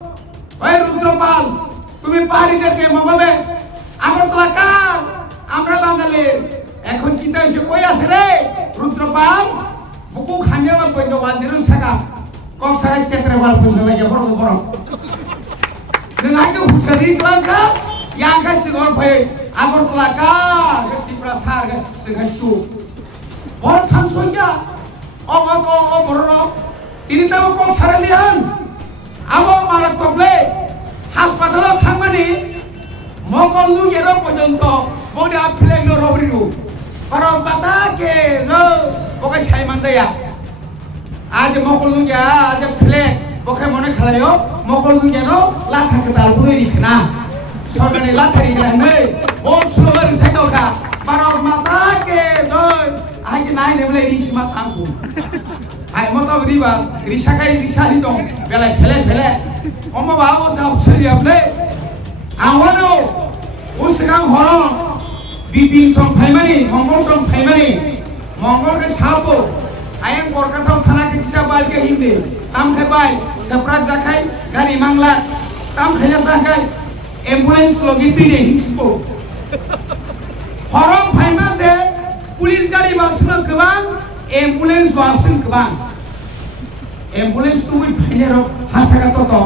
ওই রুদ্রপাল তুমি পাহাড়িদেরকে মামাবে আগরতলা কার আমরা বাঙালি এখন চিন্তা এসে কই আছে রে রুদ্রপাল বুকু খানিয়া পয়তো বান্দিরু সাকা কক সাকা চেকরে বাল পয়তো লাগে বড় বড় নঙ্গাইতো হুসারি ক্লাঙ্কা ইয়াঙ্কা সিগর ভাই আগরতলা কার ত্রিপুরা সার সিগাইছু বড় থামসইয়া অবত বড় তিনি তাও কক সারালিয়ান আমো মারা তবলে হাসপাতালে থাকমানি মকল লুগের পর্যন্ত বডি আফলেক লো রবরিরু কারণ পাতা কে নো ওকে সাইমান দেয়া আজ মকল লুগিয়া আজ ফ্লেক ওকে মনে খালায়ো মকল লুগিয়া নো লাথা কে তাল বুই রিখনা সরকারি লাথারি গরা নেই ও সুলর সাইদোকা কারণ মাতা কে নো আই নাই নেবলে রিসমা থাকু আই মত রিবা রিসাকাই রিসাহি দং বেলা ফেলে ফেলে অম্মা বাবা সাব সরিয়াবলে আওয়ানো উসগাং হর বিপিন সং ফাইমানি মঙ্গল সং ফাইমানি মঙ্গল কে সাবো আইন কলকাতা থানা के हिसाब बाल के हिंदे ताम खाबाय सेपरात जाखाय गाड़ी मांगला ताम खाया जाखाय एम्बुलेंस लगिति ने हिंसबो हरम फाइमा से पुलिस गाड़ी बासुन गोबां एम्बुलेंस बासुन गोबां एम्बुलेंस तो बै फाइनेरो हासागा तो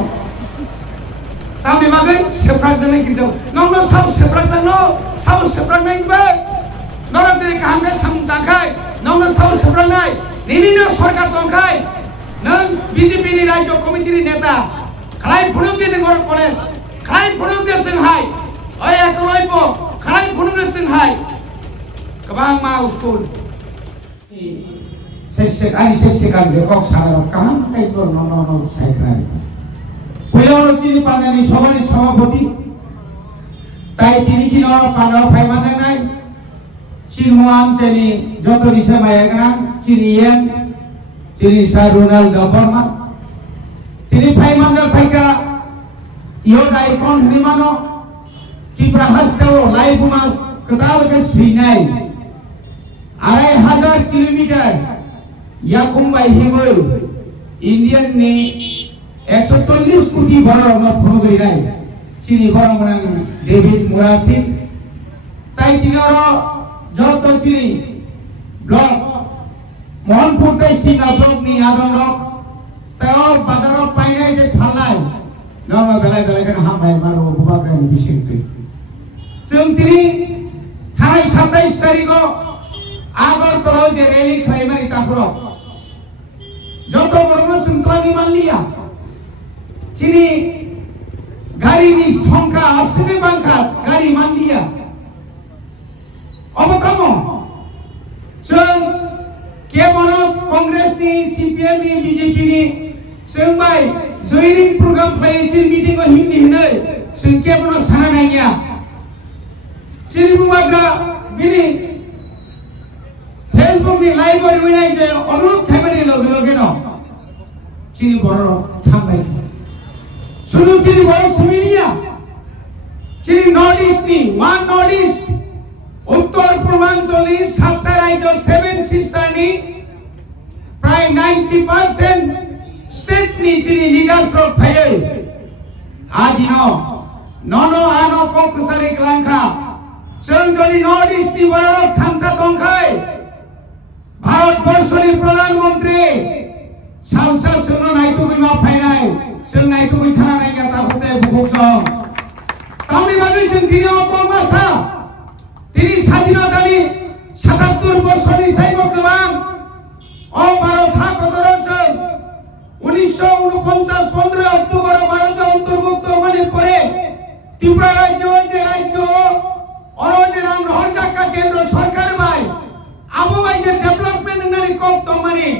तामनि बागै सेपरात जानाय गिजौ नंगो साब सेपरात जानो साब सेपरात नायबे नरम देरि कामगे साम दाखाय नंगो साब सेपरात नाय निनिनो सरकार दंखाय नों बीजेपी नि राज्य कमिटि नि नेता खालाय फुनुंगे नगर कलेज खालाय फुनुंगे जोंहाय ओय एकलयब खालाय फुनुंगे जोंहाय गोबां मा स्कुल सेसे गान लेखक सारा काहां टाइप न साइख्राय पहिलावनो तिनि पानानि सभानि सभापति ताई तिनि सिनो पानाव फाइमा जानाय चिनमो आमचेनि जतो निसा मायागना चिनियन चिनि सारुनाल दबरमा तिनि फाइमांगा फाइका यो डाइकन हनिमानो त्रिपुरा हास्टाव लाइफमा कताल के सिनाय 2,500 किलोमीटर याकुमबाई हिमल इंडियन नि 140 कोटी बरम फुगैनाय चिनि बरमनां डेभिड मुरासिन ताई तिनरो जतो चिनि ब्लक मोहनपुर तै सिना ब्लक नि आदन तायो बाजाराव पाइनाय जे फालनाय नङा बेलाय बेलाय kan हामबाय मारो बुबाग्रानि बिसिंखै जों तिनि थानाय 27 तारिखआव आगरतलाव जे रैली खालामनाय ताफोराव जतो बरमो सुंतलानि मानलिया चिनि गारिनि संख्या आसने बांखा गारि मानलिया अबकामो जों केवल कांग्रेस नि सीपीएम नि बीजेपी नि जोंबाय जयरिं प्रग्राम प्लेसिन मीटिंग को हिंदी हनै जों केवल साना नायया चिनि बुबाग्रा बिनि फेसबुक नि लाइव रिनाय जे अनुरोध खामानि लगे लगे न चिनि बर थांबाय सुनु चिनि बर समिनिया चिनि नॉर्थ ईस्ट नि वन नॉर्थ ईस्ट उत्तर पूर्वांचली 7 राज्य 7 सिस्टर नि प्राय 90% स्टेट नि चिनि लीडर्स रो फायै आदिनो ननो आनो कोकसारि क्लांखा जों जदि नॉर्थ ईस्ट नि बर थांसा दंखाय भारत बर्षनि प्रधानमंत्री सांसद जोंनो नायतो बिमा फायनाय जों नायतो बै थाना नायगा ताखुते बुखसं तामनि बागै जों दिनो अकलमासा तिनि स्वाधीनतानि 77 बर्षनि साइबो गोबां अ भारत हादरजों 1949 15 अक्टोबर भारत अंतर्भुक्त होने परे त्रिपुरा राज्य जे राज्य अरजे राम रहरजाका केंद्र सरकार बाय आबो बाय जे डेवलपमेंट ननि कम तमानि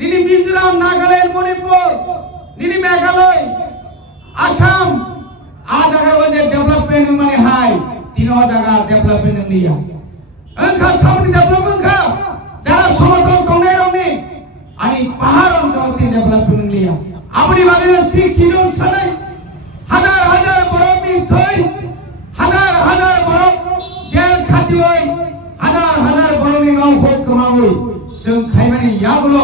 निनि मिजोराम नागालैंड मणिपुर निनि मेघालय आसाम आ जागा जे डेवलपमेंट माने हाय तीनो जागा डेवलपमेंट निया अंखा सामनि डेवलपमेंट का जरा समतल तंगनाय रंनि आनि पहाड़ अंचल ति डेवलपमेंट निया आबनि बारे 6 सिडुल सानाय हजार हजार बरफनि थै हजार हजार बरफ जेल खाथिवै हजार हजार बरफनि गावखौ कमावै जों खायमानि याबुल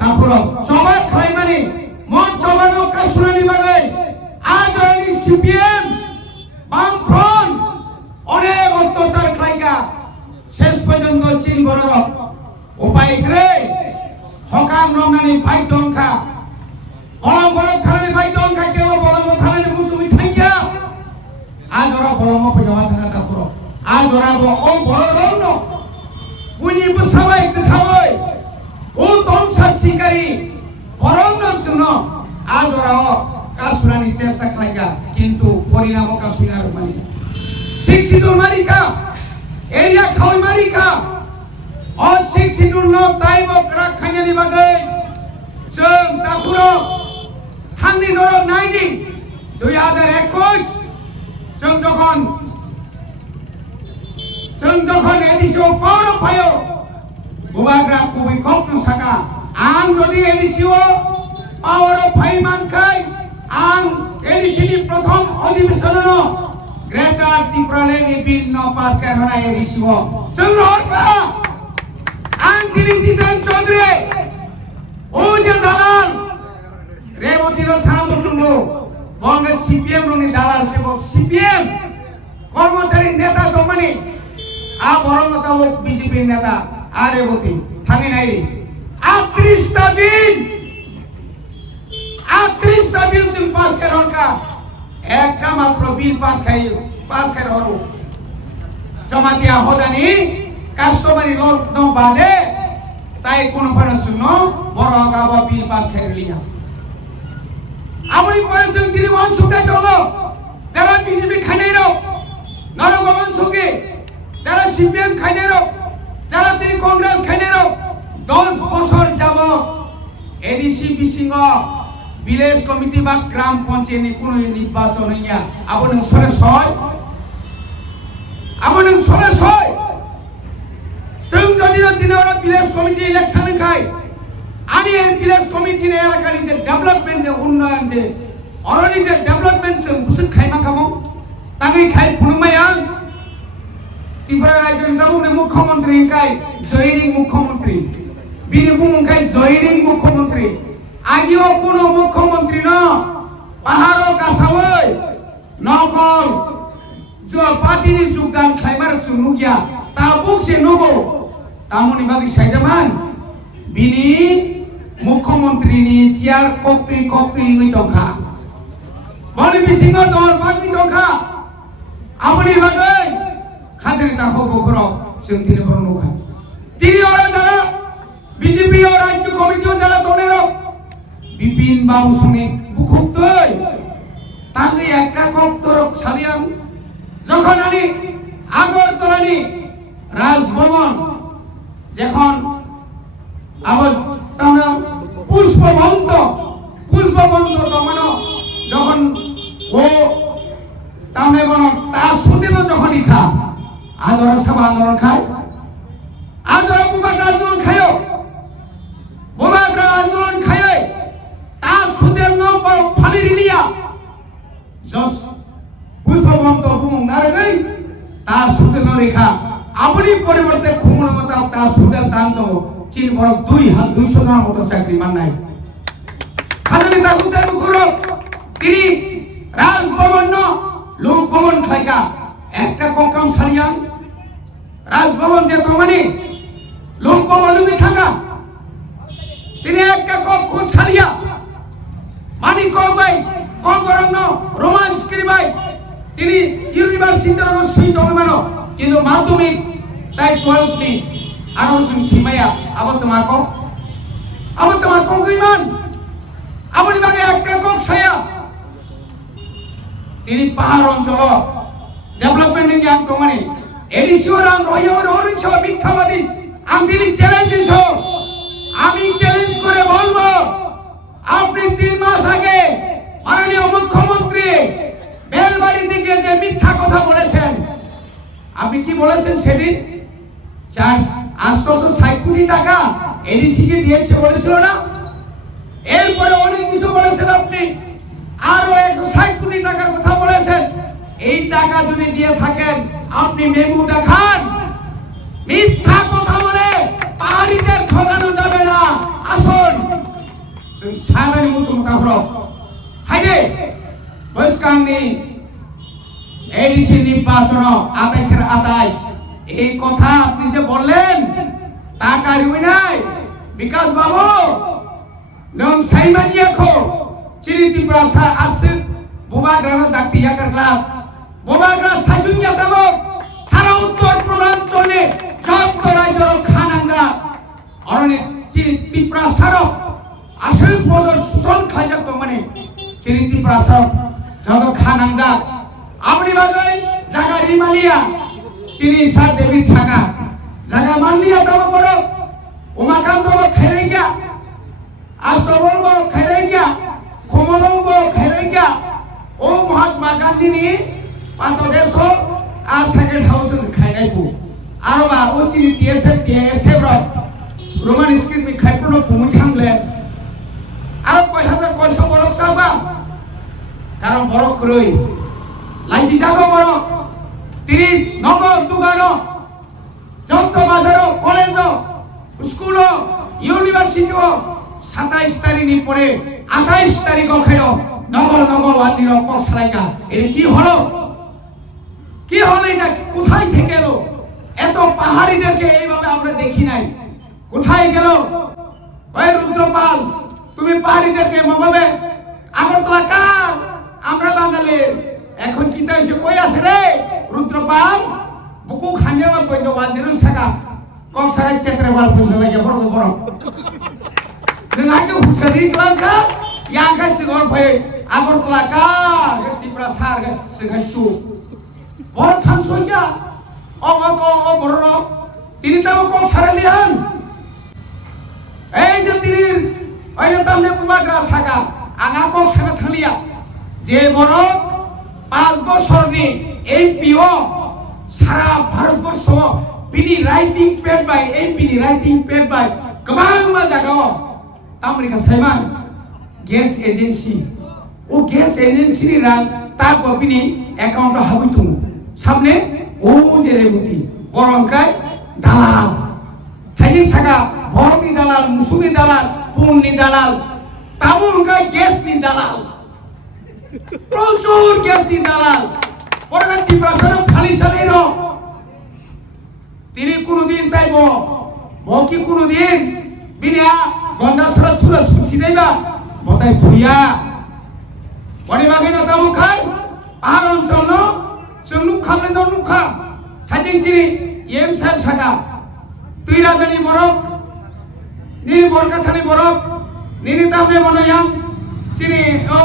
ताफोराव जमा खायमानि मन जमानो कासुनानि बागै खालामनानै बायदंखा बलम बलम खालामनानै बायदंखा केव बलम थानानै मुसुमि थांगिया आजरा बलम फैनावा थाङा कापुर आजरा बो ओ बलरनो बुनि बुसाबाय गथावै ओ दम सासिकारि बरनो जोंनो आजरा कासुरानि चेष्टा खालायगा किन्तु परिणाम कासुना रमानि शिक्षित मारिका एरिया खावै मारिका ओ शिक्षित नो ताइबो क्राक खायनानि बागै जों दापुरो थांनि नरक नायनि 2021 जों जखन एडिसिओ पावर फायो बुबाग्रा कुबै कप साका आं जदि एडिसिओ पावर फाइ मानखाय आं एडिसिनि प्रथम अधिवेशननो ग्रेटर त्रिपुरानि बिल न पास करना एडिसिओ जों रखा आं दिनै जितेन चौधरी ओ जे दालाल रेवतीनो सानाम बुथुमो बंगे सीपीएम रनि दालाल सेबो सीपीएम कर्मचारी नेता दमानि आ बरंगता वो बीजेपी नेता आ रेवती थांगे नायरि 38 टा बिल जों पास करनका एकटा मात्र बिल पास करहरो जमातिया होदानि कास्टमारी लो न बादे ताई कोन फरसनो बरगाबा बिल पास करलिया आमनि पयसं तिनि वन सुते दङो যারা বিজেপি খাইনাইরো নরগমন সুকে যারা সিপিএম খাইনাইরো যারা তিনি কংগ্রেস খাইনাইরো 10 বছর যাব এডিসি বিসিং ভিলেজ কমিটি বা গ্রাম পঞ্চায়েতনি কোন নির্বাচন হইয়া আবনং সরে সয় তুম যদি দিনরা ভিলেজ কমিটি ইলেকশন খাই আনি ভিলেজ কমিটি নে এলাকার যে ডেভেলপমেন্ট যে উন্নয়ন যে অরনি যে ডেভেলপমেন্ট जों বুসুক খাইমা খামো তাঙ্গি খাই ফুনুমায়াং ত্রিপুরা রাজ্যের দাবুনে মুখ্যমন্ত্রী কাই জয়রিং মুখ্যমন্ত্রী বিনি বুমুংকাই জয়রিং মুখ্যমন্ত্রী আগিও কোনো মুখ্যমন্ত্রী ন পাহাড় কাসাওই নকল जो पार्टीनि যোগদান খাইমার সুনুগিয়া তা বুকছে নগো তামনি বাগি সাইদামান বিনি মুখ্যমন্ত্রীনি চেয়ার কক্তি হই দখা বলি বিসিং দল বাগি দখা আমনি বাগै খাজরি তাকো বখর जों দিনে বরনখা তিনি ওরা যারা বিজেপি ও রাজ্য কমিটি যারা দলের বিপিন বাবু সঙ্গে বুকুতই তাঙ্গে একটা কপ্তর সালিয়াম যখন আমি আগরতলানি রাজভবন যখন আবার তাহলে পুষ্পবন্ত দমন যখন ও তাহলে কোন তার সুদিন যখন খা আদর সভা আন্দোলন খায় আদর বুবাগ্রা আন্দোলন খায় বুবাগ্রা আন্দোলন খায় তার সুদিন ফালি রিলিয়া জস পুষ্পবন্ত বুং নারগৈ তা সুতেল রেখা আপনি পরিবর্তে খুমুনগতা তা সুতেল দান্ত চিন বড় 200 জনের মতো চাকরি মান্নাই খালি তা উত্তর মুখরক তিনি রাজভবন লোকভবন খাইকা একটা কম সালিয়াং রাজভবন যে কমানি লোকভবন লুই থাকা তিনি একটা কম সালিয়া মানি কবাই কম বরং রোমান্স করিবাই তিনি ইউনিভার্সিটির সুই দমানো কিন্তু মাধ্যমিক তাই 12 নি আর जों সিমায়া আবার তোমার কইমান আপনি বাগে একটা কক ছায়া তিনি পাহাড় অঞ্চল ডেভেলপমেন্ট এর জ্ঞান তোমানি এডিসিও রাং রয়র অরিছ মিথ্যাবাদী আমি চ্যালেঞ্জ আমি চ্যালেঞ্জ করে বলবো আপনি 3 মাস আগে মাননীয় মুখ্যমন্ত্রী বেলবাড়ি থেকে যে মিথ্যা কথা বলেছেন আপনি কি বলেছেন সেদিন 860 কোটি টাকা এডিসি কে দিয়েছে বলেছিল না এরপরে অনেক কিছু বলেছেন আপনি আরো 160 কোটি টাকার কথা বলেছেন এই টাকা যদি দিয়ে থাকেন আপনি মেমো দেখান মিথ্যা কথা বলে পাহাড়িদের ঠকানো যাবে না আসুন जों সামনে মুসলমান হলো হাইদে বৈস্কাংনি এডিসি নির্বাচন 28 এই কথা আপনি যে বললেন তা কারিউই নাই বিকাশ বাবু nong saimania ko ciri tiprasa asik bobagra dakti yakarla bobagra sajunya tabo sara uttor purbanchale jotto rajyor khananga orone ciri tiprasar asik bodor sujon khaijak to mane ciri tiprasar joto khananga apni bagai jaga rimalia ciri sa devi thaga jaga manliya tabo boro umakant tabo khairega आसोबल बो खैरेगिया कोमलो बो खैरेगिया ओ महात्मा गांधी नि पातो देशो आ second house खाइनायबो आरोबा ओचिनि TSA ब्र Roman script नि खाइपुनो पुमुथांले आरो कय हाजार कयस बरक जाबा कारण बरक क्रय लाइसि जागो बरक तिरि नगो दुगानो जत्तो बाजारो कलेजो स्कुलो इउनिभार्सिटिओ 27 তারিখ পরে 28 তারিখ খেলো নগর নগর ওয়াদির পর সারাইকা এর কি হলো এটা কোথায় থেকে এলো এত পাহাড়িদেরকে এইভাবে আমরা দেখি নাই কোথায় গেল ওই রুদ্রপাল তুমি পাহাড়িদেরকে মগবে আগরতলা কার আমরা বাঙালি এখন কি তাই সে কই আছে রে রুদ্রপাল বুকু খানিয়া কইতো ওয়াদির সাকা কক সারা চেত্রে বাল কইতো লাগে বড় বড় dengan husari kelangka yang kan segor pay agor kelaka ketipra sar ke segacu orang tham soja om borno tini tahu kau saralian je tini je tamne pubagra saga anga kau saga thalia je borok 5 বছর ni MPO sara bharatborso bini writing pad by MP ni writing pad by kemang ma jagao Amerika Saiman gas agency o gas agency ni rang ta ko bini account habutu samne o je rebuti borongkai dalal thajin saga boroni dalal musumi dalal punni dalal tabungkai gas ni dalal প্রচুর gas ni dalal পরবর্তী প্রশ্ন খালি চালিরো তিনি কোনদিন তাইবো বকি কোনদিন বিনা গন্ডা সরা তুলা সুসি দেবা বতাই ভুইয়া বনি বাগে না তাও খাই পাহাড় অঞ্চল जों नुखामले दं नुखा थाजिं जिरि एम साब सागा तुइ राजानि बरफ नि बरकाथानि बरफ निनि तामने बनायां जिरि ओ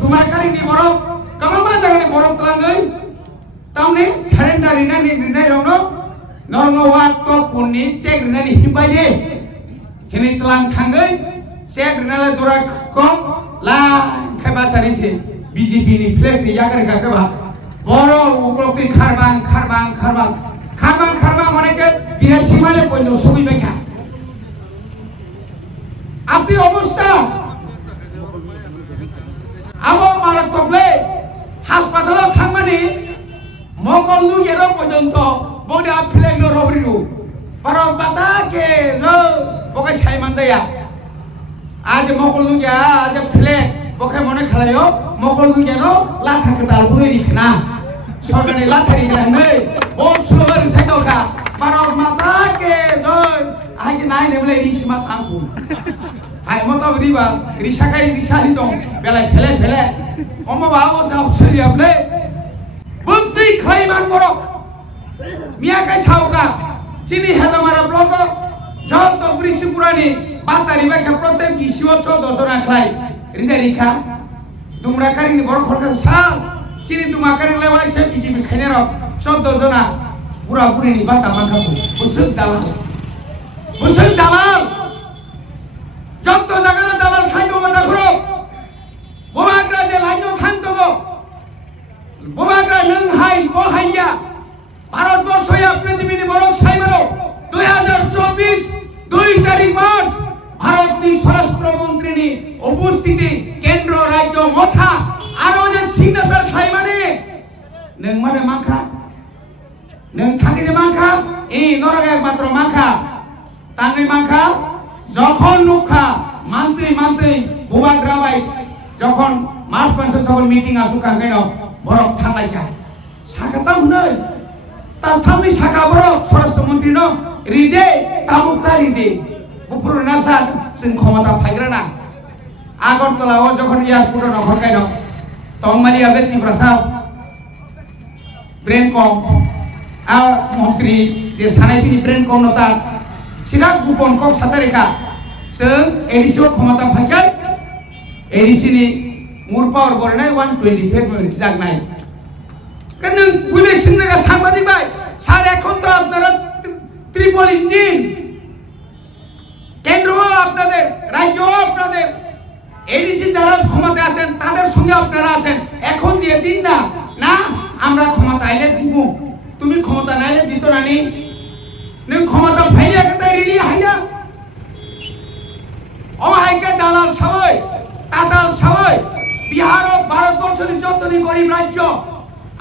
गुमाकारिनि बरफ कमामा जागानि बरफ तलाङै तामने सारेन्डारि ना नि रिनाय रनो नरंगवा तो पुननि चेक रिनानि हिबाये हिनि तलां थाङै चेक रिनाले दरा कम ला खायबा सारिसे बीजेपी नि फ्लेक्स यागार गाखोबा বড় উপলব্ধি খারবাং অনেকে বিরাশি মাইলে পর্যন্ত সবই বেকা আপনি অবস্থা আমার মারাত্মকলে হাসপাতালে থাকমানি মকল নুগের পর্যন্ত বডি ফ্লেগ রবরিরু পারো বাতাকে বকে সাইমান দেয়া আজ মকল নুগিয়া আজ ফ্লেগ বকে মনে খালায়ো মকল নুগেনো লাথা কেতাল বুড়ি রিখনা সরকারি লাথারি গানে ও সুর সাইদোকা পারো মাতাকে দই আই নাই নেবলে রিসমা তাঙ্কু আই মতো দিবা রিসাকাই রিসাহি দং বেলা ফেলে অমবা অবসা অবসরি আপলে বুদ্ধি খাইমান করো মিয়াকাই সাউকা চিনি হেলামারা ব্লক যত বৃষ্টি পুরানি বাতারি বাইকা প্রত্যেক কিশিও 14 জন আখলাই হৃদয় রেখা তোমরা কারিনি বড় খরকা সাল চিনি তোমা কারি লেবাই সে বিজেপি খাইনের 14 জনা পুরা পুরিনি বাতা মাখাবো বুঝুক দালাল যত জায়গা দালাল খাইতো কথা করো বোবাগ্রা যে লাইনো থাকতো বোবাগ্রা নং হাই ও হাইয়া ভারতবর্ষয়া পৃথিবীর বড় সাইমানো 2024 2 তারিখ মার্চ ভারতনি স্বরাষ্ট্রমন্ত্রীনি উপস্থিতি কেন্দ্র রাজ্য মথা আরো যে সিগনেচার খাইমানে নং মানে মাখা নং থাকি যে মাখা এই নরক একমাত্র মাখা তাঙ্গই মাখা যখন নুখা মানতে বোবাগ্রাবাই যখন মার্চ মাসে যখন মিটিং আসুকা কেন বরফ থাঙ্গাইকা সাকাতাম নই তা থামনি সাকা বরফ স্বরাষ্ট্রমন্ত্রী ন রিদে তামুকতা রিদে বুপুর নাসা जों ক্ষমতা ফাইগ্রানা আগরতলা ও যখন এয়ারপোর্ট হরকাই ন তংমালি আগে ত্রিপুরা সাহ ব্রেন কম আর মন্ত্রী যে সানাইপিনি ব্রেন কম নতা সিধা গোপন কক সাতারেখা जों एडिसि क्षमता फाइखाय एडिसि नि मुर पावर बरनाय 125 मिनिट जागनाय কেন বুঝে সিনজাga সাংবাদিক ভাই স্যার এখন তো আপনারা ত্রিপল ইঞ্জিন কেন্দ্র আপনাদের রাজ্য আপনাদের এডিসি যারা ক্ষমতা আছেন তাদের সঙ্গে আপনারা আছেন এখন দিয়ে দিন না না আমরা ক্ষমতা আইলে দিব তুমি ক্ষমতা নাইলে দিত না নি নং ক্ষমতা ফাইলে কতাই রিলি হাইনা অমাহাইকে দালাল সবাই তাতাল সবাই বিহার ও ভারতবর্ষের যতনি গরিব রাজ্য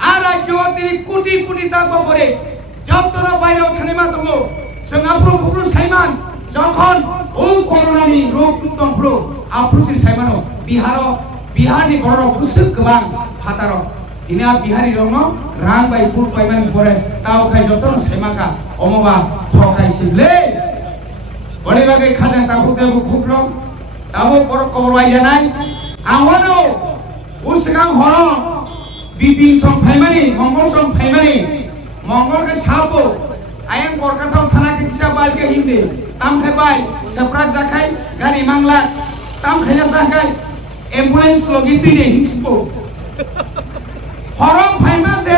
আর রাজ্য তিনি কোটি কোটি টাকা করে যতনা বাইরেও থানেমা দङ जों আপ্রু সাইমান যখন ও করোনানি রোগ তংপ্রু আপ্রুসি সাইমানো বিহারনি বড় বুসুক গোবাं ফাতার ইনা বিহারি রং রাং বাই ফুট পাইমান পরে তাও খাই যতন সাইমাকা অমবা ঠকাই সিবলে বড়ি বাগে খাজা তাবু দেবু খুবরং তাবু বড় কবরবাই জানাই আওয়ানো উসগাং হর বিপিন সং ফাইমানি মঙ্গল সং ফাইমানি মঙ্গল কে সাবো আয়ং বরকাতাও থানা কে কিসা বাল কে হিমনে তাম খাইবাই সেপ্রাক জাখাই গাড়ি মাংলা তাম খাইলা জাখাই एम्बुलेंस लगिति ने हिंसबो हरम फाइमा से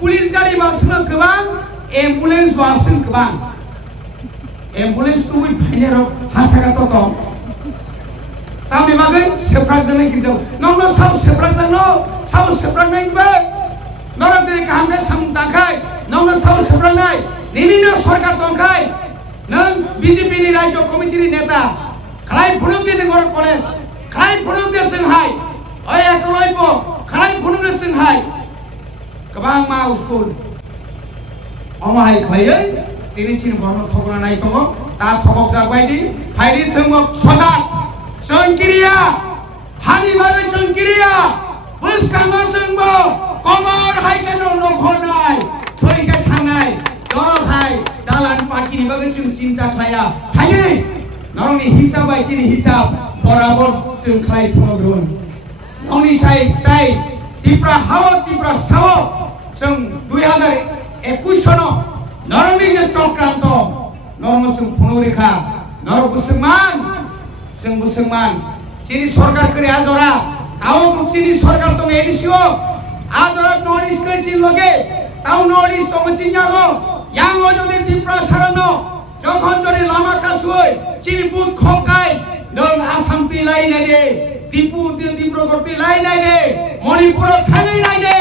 पुलिस गाड़ी बासनो गोबां एम्बुलेंस बासनो गोबां एम्बुलेंस तो बै फाइनेर हासागा तो दं तामनि मागै सेप्राक जने गिजौ नंनो साव सेप्राक जनो साव सेप्राक नाइबे नरदरि कामने साम दाखाय नंनो साव सेप्राक नाय निनिनो सरकार दंखाय नों बीजेपी नि राज्य कमिटिनि नेता खालाय फुलुंगि नगर कलेज खालाय फुलुंगि जोंहाय ओय एकलयबो खालाय फुलुंगि जोंहाय गोबां मा स्कुल अमाहाय खायै तिनि सिन बर्न थगना नाय दङ ता थगक जाबायदि फाइदि जोंबो सदा जोंकिरिया हानि बागै जोंकिरिया बुसकामा जोंबो कमर हायकेनो नखरनाय थैगे थांनाय दरहाय दालान पार्टीनि बागै जों चिन्ता खाया फायै नरनि हिसाब बायदिनि हिसाब बराबर जों खालाय फुलुंगि ननि साय ताय टिप्रा हाव टिप्रा साव जों 2021 सनो नरनि जे चक्रान्त नरमसुं फुलुंगि नर बुसुमान चिनि सरकार करे आजरा ताव चिनि सरकार दं एडिसिओ आजरा नॉर्थ ईस्ट के चिन लगे ताव नॉर्थ ईस्ट दं चिन्यागो यांगो जदि टिप्रा सारानो যখন জরি লামা কাসুই চিনি বুত খকাই নং আসাম তি লাই নাই রে ত্রিপুরগড় লাই নাই রে মণিপুর খাই নাই রে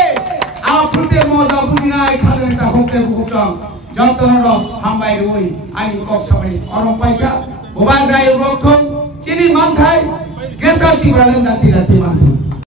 আফুতে মজা বুদিনাই খাজনে তা হকতে বুকচং যতনর হামবাই রই আইন কক সাবাই অরম পাইকা গোবাং রায় রক্ষণ চিনি মানথাই গ্রেটার ত্রিপুরা লেন্দা তিরাতি মান